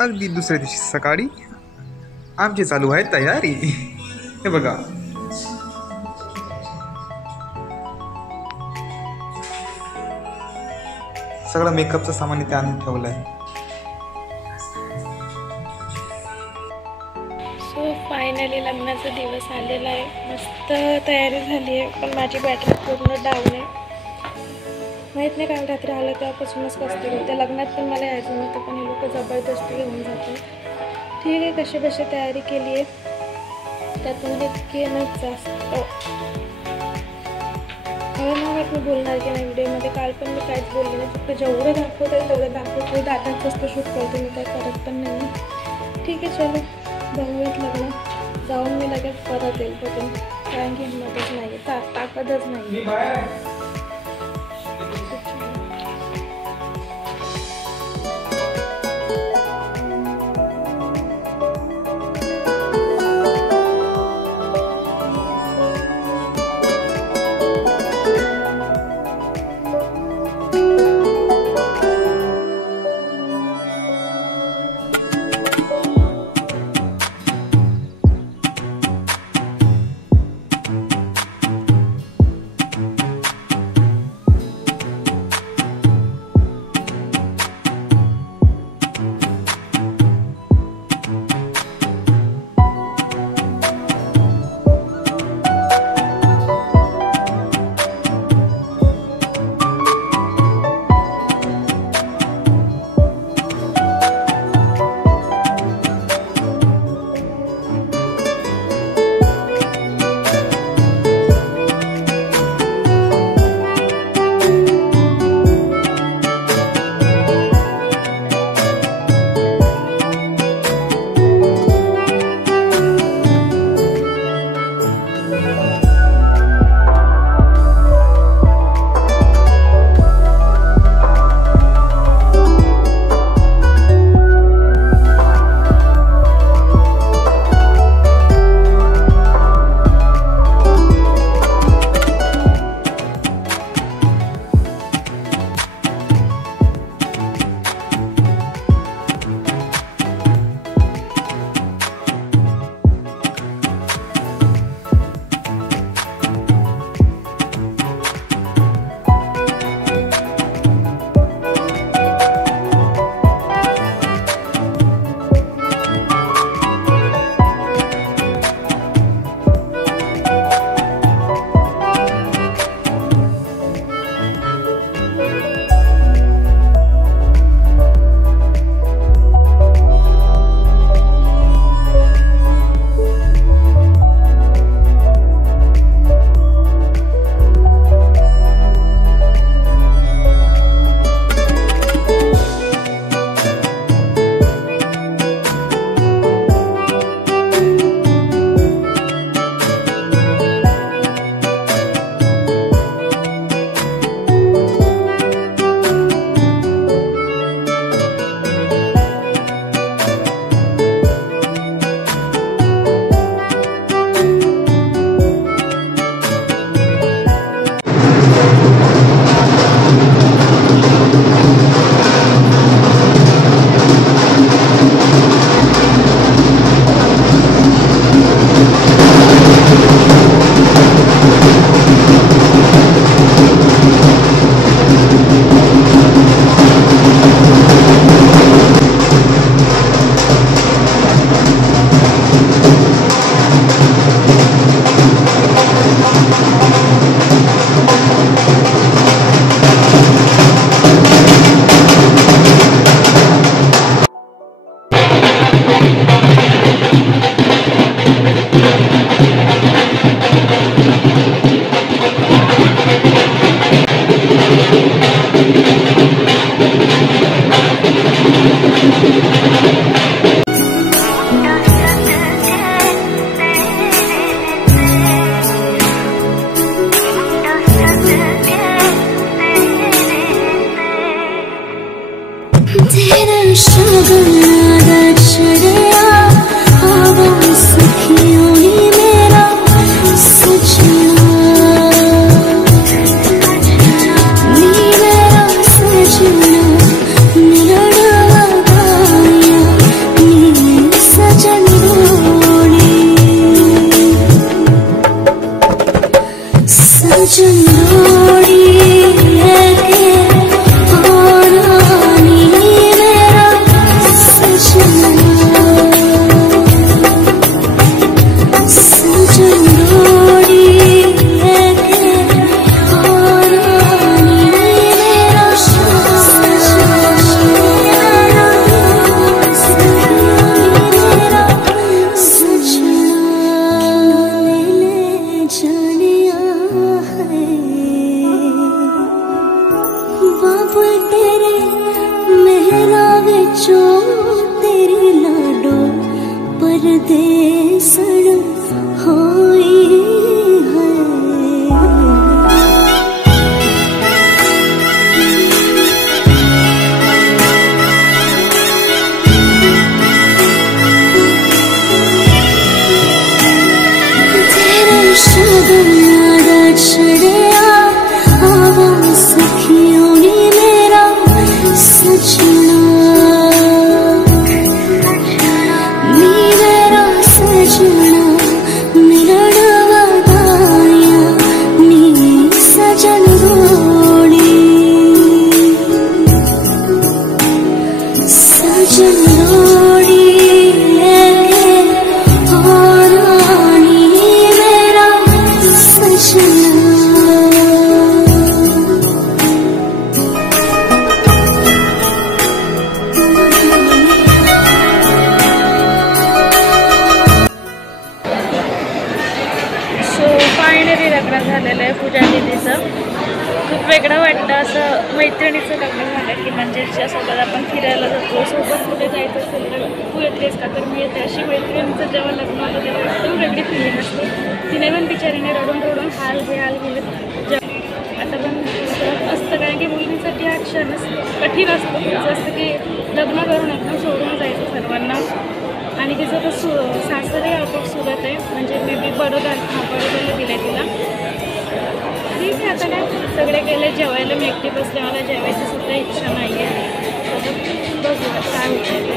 अगदी दुसऱ्या दिवशी सकाळी आमची चालू आहे तयारी। हे बघा, सगळं मेकअपचं सामान इथे आणून ठेवलंय। सो फायनली लग्नाचा दिवस आलेला आहे, मस्त तयारी झाली आहे, पण माझी बॅटरी पूर्ण डाऊन आहे। माहीत नाही, काल रात्री आलं तेव्हापासूनच कसतरी होतं। लग्नात पण मला यायचं नव्हतं, पण हे लोक जबरदस्ती घेऊन जातात। ठीक आहे, कशी कशी तयारी केली आहे, त्यातून इतकी न जास्त मला मी बोलणार की नाही व्हिडिओमध्ये। काल पण मी काहीच बोलले नाही, फक्त जेवढं दाखवत आहे तेवढं दाखवते। दादाच जास्त शूट करते, मी काय करत पण नाही। ठीक आहे, चलो बघूयात लग्न, जाऊन मी लगेच परत येईल बघून, कारण की हिंमतच नाही, ताकदच नाही। जो तेरी लाडो परदेसण होई है। तेरे शब्द याद छड़िया आवा सखियों नी मेरा सजना, नी मेरा सजना मिलन वदाया नी सजन रोड़ी, सजन रोड़ी लेके और आनी मेरा सजना। फायनली लग्न झालेलं आहे पूजा दीदीचं. खूप वेगळं वाटतं असं मैत्रिणीचं लग्न झालं की म्हणजे ज्यासोबत आपण फिरायला जातो, सोबत कुठे जायचं असेल तर तू येतेस का तर मी येते, अशी मैत्रिणीचं जेव्हा लग्न होतं तेव्हा एकदम वेगळी फिलिंग असते. तिने पण बिचारीने रडून रडून हाल गेले. आता पण असतं कारण की मुलींसाठी हा क्षणच कठीण असतो. तिचं असतं की लग्न करून एकदम सोडून जायचं सर्वांना. आणि तिचं तर सासरी आपोआप सुरत आहे, म्हणजे मे बी बडोद्याला दिलं आहे तिला. ठीक आहे, आता काय सगळे गेले जेवायला, मी एकटी बसले, मला जेवायची सुद्धा इच्छा नाही आहे. बघू काय होतं ते.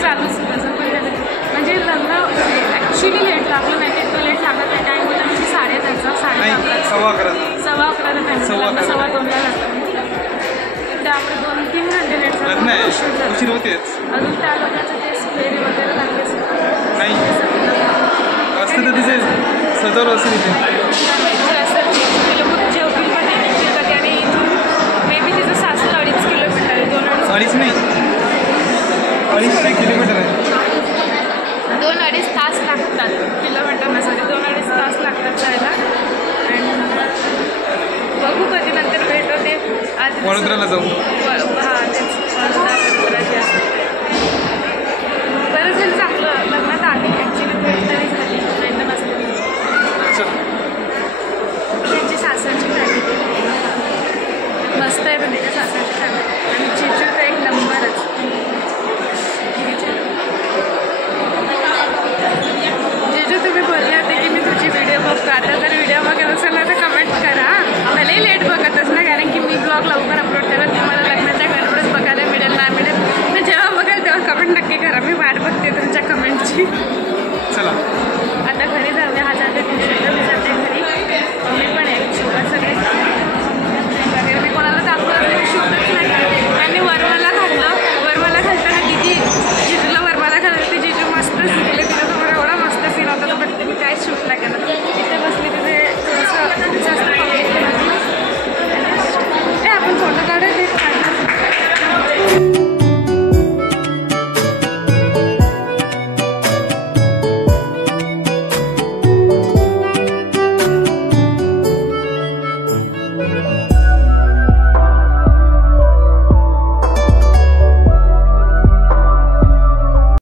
चालूच म्हणजे लग्न ॲक्च्युली लेट लागलं नाही, तो लेट लागत नाही. टाईम होता म्हणजे 10:30 सव्वा 11 टाईम, लग्न 2:15 लागतं. त्यामुळे 2-3 घंटे लेट झालं, उशीर होतेच. अजून त्या लोकांचं ते फेरी वगैरे लागले नाही असतं तर तिचे सदर असं जेवतील पण कधी. आणि इथून मे बी तिचं 7-2.5 किलोमीटर आहे. 2.5 नाही 2.5 किलोमीटर आहे. 2-2.5 तास लागतात किलोमीटर नसते, 2-2.5 तास लागतात जायला. आणि बघू कधी नंतर भेट होते. आज वडोदराला जाऊ.